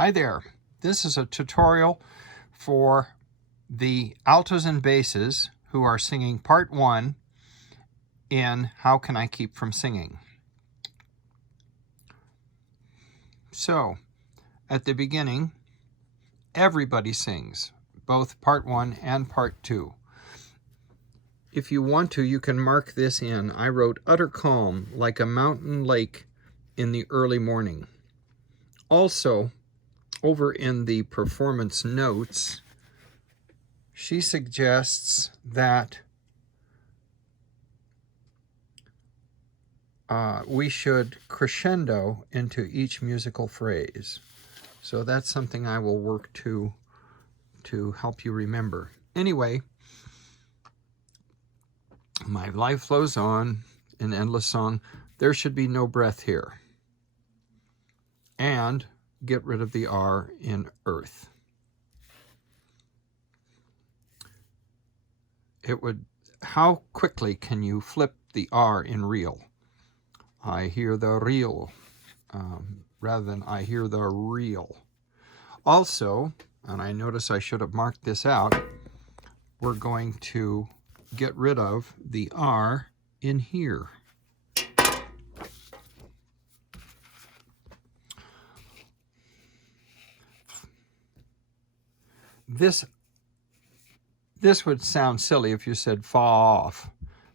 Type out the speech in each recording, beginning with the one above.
Hi there. This is a tutorial for the altos and basses who are singing part 1 in How Can I Keep From Singing? So, at the beginning, everybody sings, both part 1 and part 2. If you want to, you can mark this in. I wrote utter calm, like a mountain lake in the early morning. Also, over in the performance notes, she suggests that we should crescendo into each musical phrase. So that's something I will work to help you remember. Anyway, my life flows on, an endless song. There should be no breath here. And get rid of the R in earth. How quickly can you flip the R in real? I hear the real, rather than I hear the real. Also, and I notice I should have marked this out, we're going to get rid of the R in here. This would sound silly if you said fa off,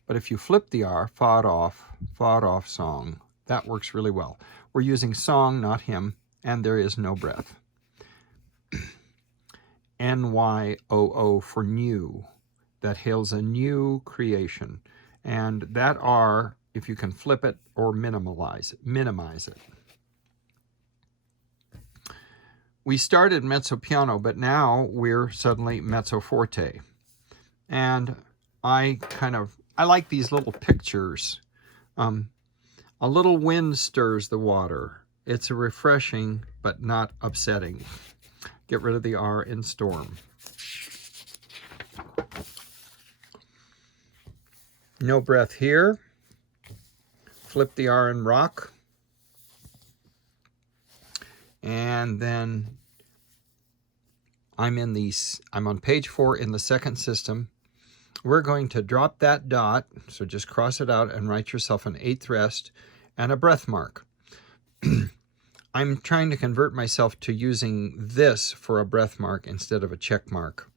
but if you flip the R, far off song, that works really well. We're using song, not hymn, and there is no breath. NYOO for new. That hails a new creation. And that R, if you can flip it or minimize it. We started mezzo piano, but now we're suddenly mezzo forte. And I like these little pictures. A little wind stirs the water. It's a refreshing, but not upsetting. Get rid of the R in storm. No breath here. Flip the R in rock. And then I'm on page 4 in the second system. We're going to drop that dot, so just cross it out and write yourself an 8th rest and a breath mark. I'm trying to convert myself to using this for a breath mark instead of a check mark.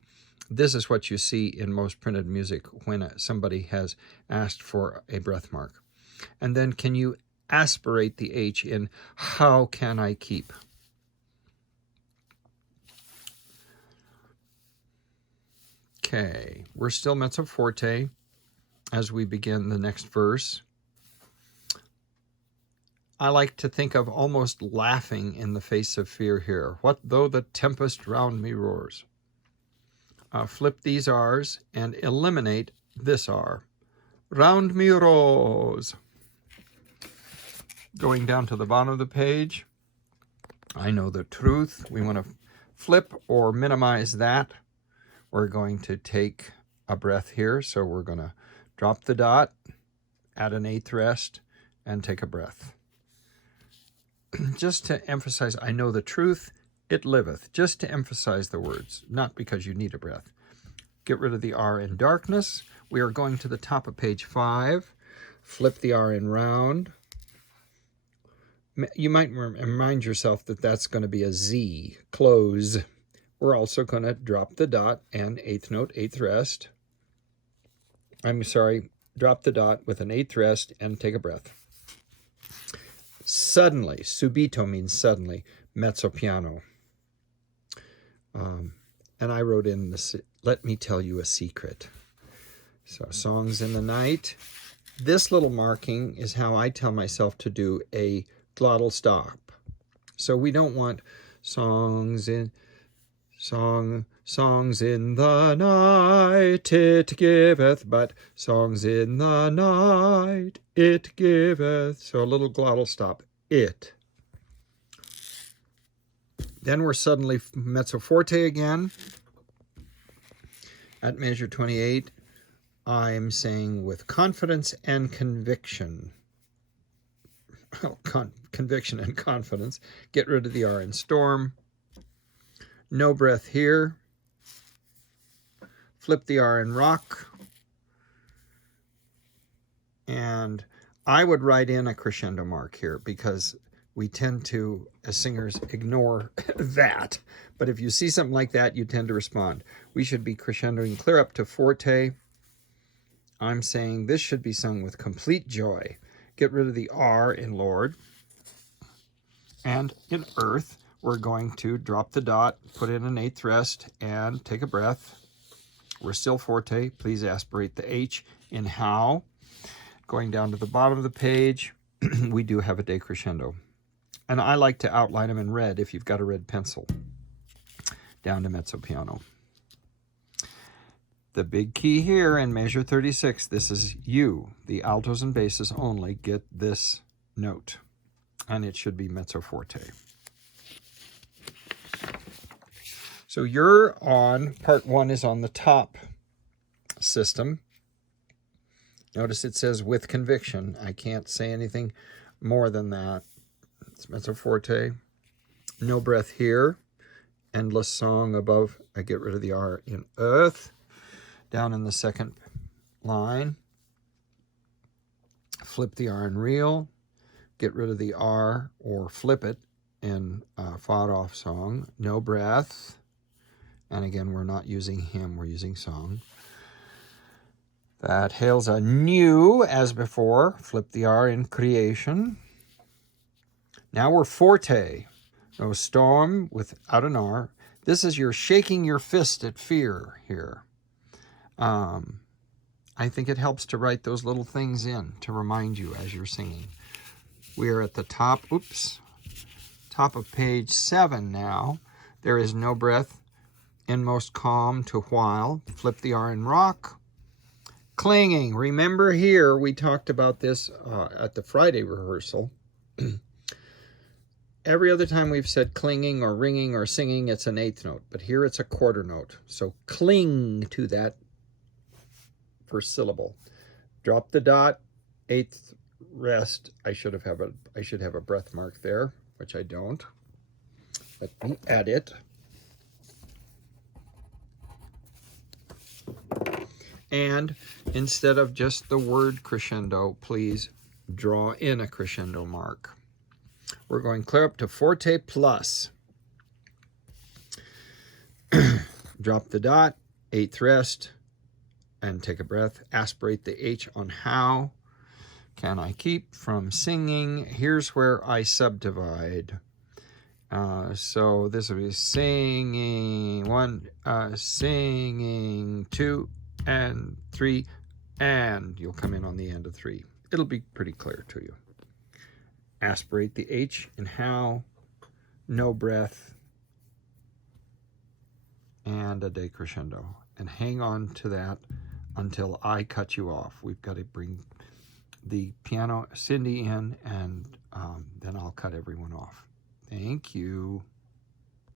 This is what you see in most printed music when somebody has asked for a breath mark. And then can you aspirate the H in how can I keep? Okay, we're still mezzo forte as we begin the next verse. I like to think of almost laughing in the face of fear here. What though the tempest round me roars? Flip these R's and eliminate this R. Round me roars. Going down to the bottom of the page, I know the truth. We want to flip or minimize that. We're going to take a breath here, so we're going to drop the dot, add an 8th rest, and take a breath. Just to emphasize, I know the truth, it liveth. Just to emphasize the words, not because you need a breath. Get rid of the R in darkness. We are going to the top of page 5. Flip the R in round. You might remind yourself that that's going to be a Z, close. We're also going to drop the dot and 8th note, 8th rest. Drop the dot with an 8th rest and take a breath. Suddenly, subito means suddenly, mezzo piano. And I wrote in let me tell you a secret. So songs in the night. This little marking is how I tell myself to do a glottal stop. So we don't want songs in the night it giveth, but songs in the night it giveth. So a little glottal stop, it. Then we're suddenly mezzo forte again. At measure 28, I'm saying with confidence and conviction. Well, conviction and confidence. Get rid of the R in storm. no breath here, flip the R in rock, and I would write in a crescendo mark here because we tend to, as singers, ignore that. But if you see something like that, you tend to respond. We should be crescendoing clear up to forte. I'm saying this should be sung with complete joy. Get rid of the R in Lord. And in Earth, we're going to drop the dot, put in an 8th rest, and take a breath. We're still forte. Please aspirate the H in How. Going down to the bottom of the page, we do have a decrescendo. And I like to outline them in red if you've got a red pencil. Down to mezzo piano. The big key here in measure 36, this is you. The altos and basses only get this note. And it should be mezzo forte. So you're on, part 1 is on the top system. Notice it says with conviction. I can't say anything more than that. It's mezzo forte. No breath here. Endless song above. I get rid of the R in Earth. Down in the second line. Flip the R in Real. Get rid of the R or flip it in fought off song. No breath. And again, we're not using hymn, we're using song. That hails a new as before. Flip the R in creation. Now we're forte. No storm without an R. This is your shaking your fist at fear here. I think it helps to write those little things in to remind you as you're singing. We're at the top, top of page 7 now. There is no breath, inmost calm to while. Flip the R in rock. Clinging. Remember here, we talked about this at the Friday rehearsal. Every other time we've said clinging or ringing or singing, it's an 8th note. But here it's a quarter note. So cling to that first syllable. Drop the dot, 8th rest. I should have a breath mark there, which I don't. Let me add it. And instead of just the word crescendo, please draw in a crescendo mark. We're going clear up to forte plus. Drop the dot, 8th rest, and take a breath. Aspirate the H on how. Can I keep from singing? Here's where I subdivide. So this will be singing 1, singing 2, and 3, and you'll come in on the end of 3. It'll be pretty clear to you. Aspirate the H in how, no breath, and a decrescendo. And hang on to that until I cut you off. We've got to bring the piano, Cindy in, and then I'll cut everyone off. Thank you.